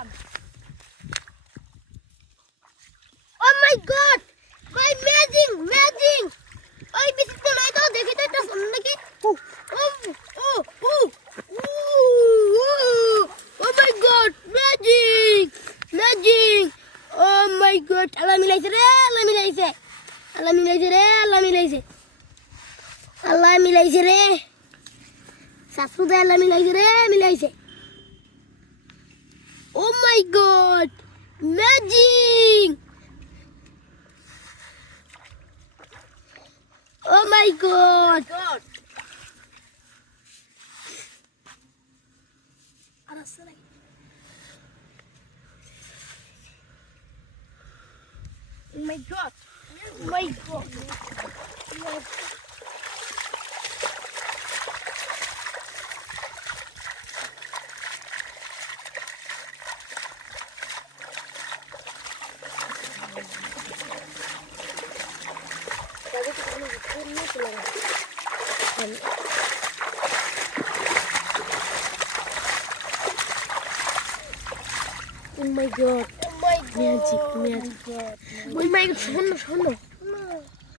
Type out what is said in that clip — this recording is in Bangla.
Oh my god! My amazing! ওই বিচিত্র নাই তো দেখি তো একটা ফোন নাকি ও oh my god! Magic! Oh my god! আল্লাহ মিলাইছে রে শাশুদে আল্লাহ মিলাইছে Oh my god! Magic! Oh my god! Oh my god! Oh my god! Magic! Oh my god! শোনো